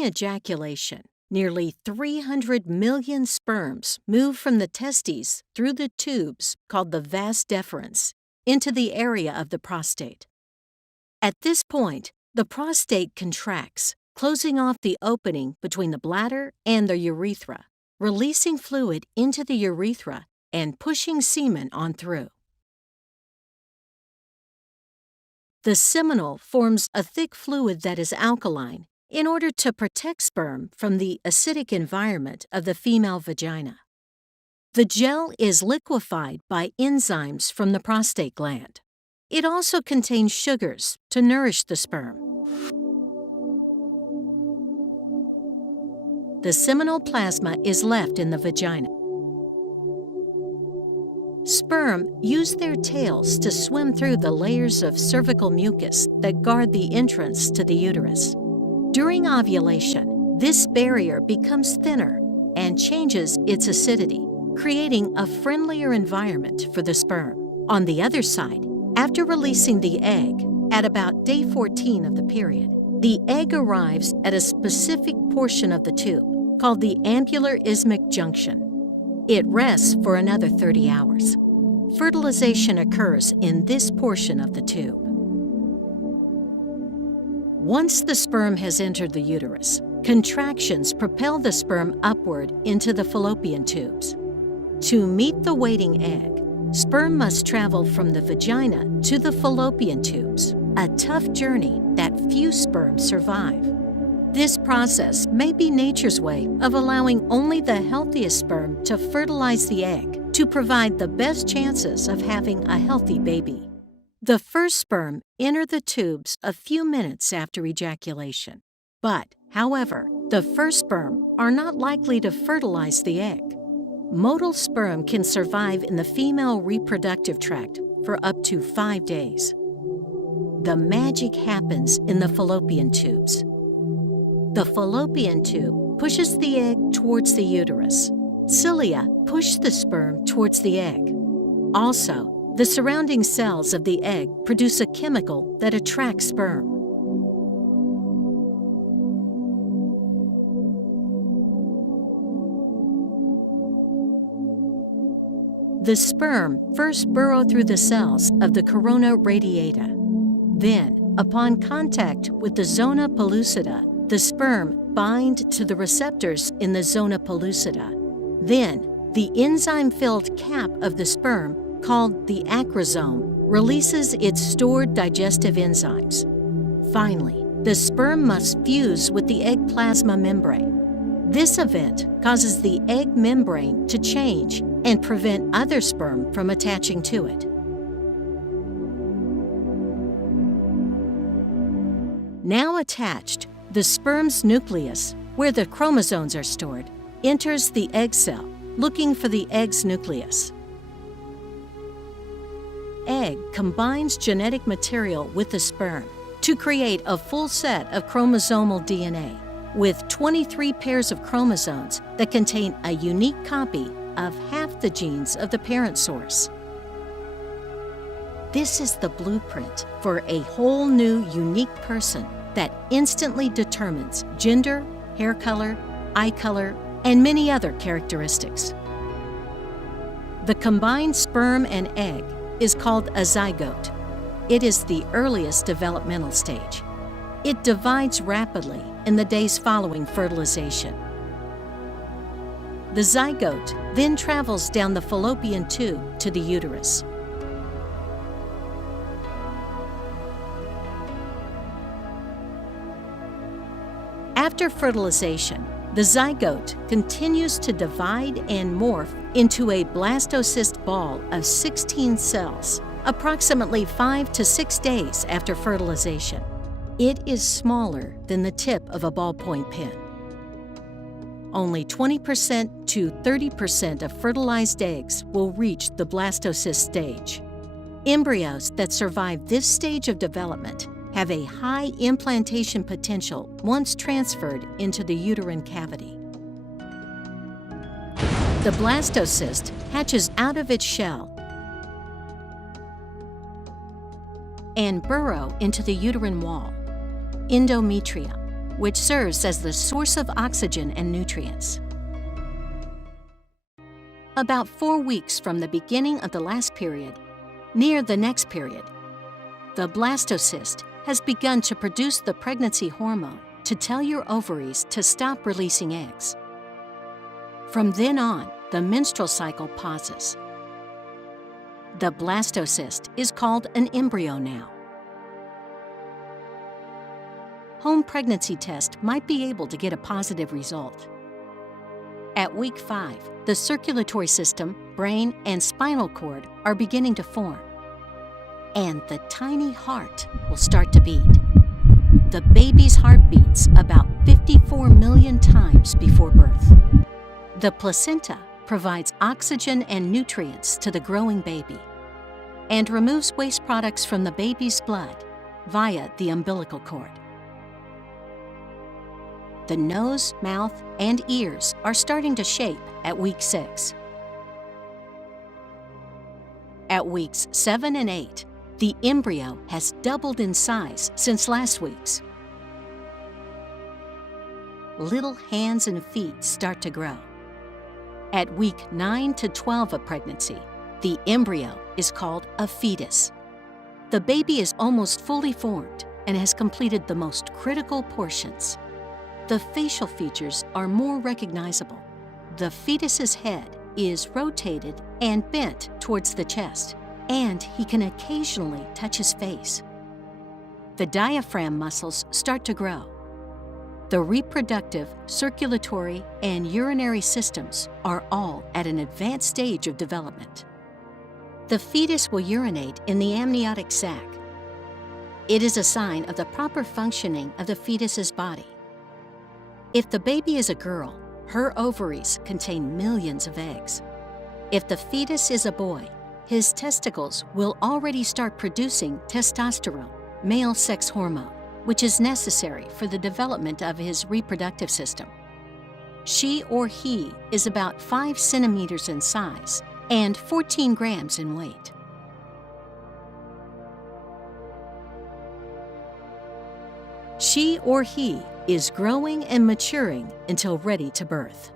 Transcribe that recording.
Ejaculation, nearly 300 million sperms move from the testes through the tubes called the vas deferens into the area of the prostate. At this point, the prostate contracts, closing off the opening between the bladder and the urethra, releasing fluid into the urethra and pushing semen on through. The seminal forms a thick fluid that is alkaline in order to protect sperm from the acidic environment of the female vagina. The gel is liquefied by enzymes from the prostate gland. It also contains sugars to nourish the sperm. The seminal plasma is left in the vagina. Sperm use their tails to swim through the layers of cervical mucus that guard the entrance to the uterus. During ovulation, this barrier becomes thinner and changes its acidity, creating a friendlier environment for the sperm. On the other side, after releasing the egg, at about day 14 of the period, the egg arrives at a specific portion of the tube called the ampular isthmic junction. It rests for another 30 hours. Fertilization occurs in this portion of the tube. Once the sperm has entered the uterus, contractions propel the sperm upward into the fallopian tubes. To meet the waiting egg, sperm must travel from the vagina to the fallopian tubes, a tough journey that few sperm survive. This process may be nature's way of allowing only the healthiest sperm to fertilize the egg to provide the best chances of having a healthy baby. The first sperm enter the tubes a few minutes after ejaculation. But, however, the first sperm are not likely to fertilize the egg. Motile sperm can survive in the female reproductive tract for up to 5 days. The magic happens in the fallopian tubes. The fallopian tube pushes the egg towards the uterus. Cilia push the sperm towards the egg. Also, the surrounding cells of the egg produce a chemical that attracts sperm. The sperm first burrow through the cells of the corona radiata. Then, upon contact with the zona pellucida, the sperm bind to the receptors in the zona pellucida. Then, the enzyme-filled cap of the sperm, called the acrosome, releases its stored digestive enzymes. Finally, the sperm must fuse with the egg plasma membrane. This event causes the egg membrane to change and prevent other sperm from attaching to it. Now attached, the sperm's nucleus, where the chromosomes are stored, enters the egg cell, looking for the egg's nucleus. Egg combines genetic material with the sperm to create a full set of chromosomal DNA with 23 pairs of chromosomes that contain a unique copy of half the genes of the parent source. This is the blueprint for a whole new, unique person that instantly determines gender, hair color, eye color, and many other characteristics. The combined sperm and egg is called a zygote. It is the earliest developmental stage. It divides rapidly in the days following fertilization. The zygote then travels down the fallopian tube to the uterus. After fertilization, the zygote continues to divide and morph into a blastocyst ball of 16 cells, approximately 5 to 6 days after fertilization. It is smaller than the tip of a ballpoint pen. Only 20% to 30% of fertilized eggs will reach the blastocyst stage. Embryos that survive this stage of development have a high implantation potential once transferred into the uterine cavity. The blastocyst hatches out of its shell and burrow into the uterine wall, endometrium. which serves as the source of oxygen and nutrients. About 4 weeks from the beginning of the last period, near the next period, the blastocyst has begun to produce the pregnancy hormone to tell your ovaries to stop releasing eggs. From then on, the menstrual cycle pauses. The blastocyst is called an embryo now. Home pregnancy test might be able to get a positive result. At week 5, the circulatory system, brain, and spinal cord are beginning to form, and the tiny heart will start to beat. The baby's heart beats about 54 million times before birth. The placenta provides oxygen and nutrients to the growing baby and removes waste products from the baby's blood via the umbilical cord. The nose, mouth, and ears are starting to shape at week 6. At weeks 7 and 8, the embryo has doubled in size since last week's. Little hands and feet start to grow. At week 9 to 12 of pregnancy, the embryo is called a fetus. The baby is almost fully formed and has completed the most critical portions. The facial features are more recognizable. The fetus's head is rotated and bent towards the chest, and he can occasionally touch his face. The diaphragm muscles start to grow. The reproductive, circulatory, and urinary systems are all at an advanced stage of development. The fetus will urinate in the amniotic sac. It is a sign of the proper functioning of the fetus's body. If the baby is a girl, her ovaries contain millions of eggs. If the fetus is a boy, his testicles will already start producing testosterone, male sex hormone, which is necessary for the development of his reproductive system. She or he is about 5 centimeters in size and 14 grams in weight. She or he is growing and maturing until ready to birth.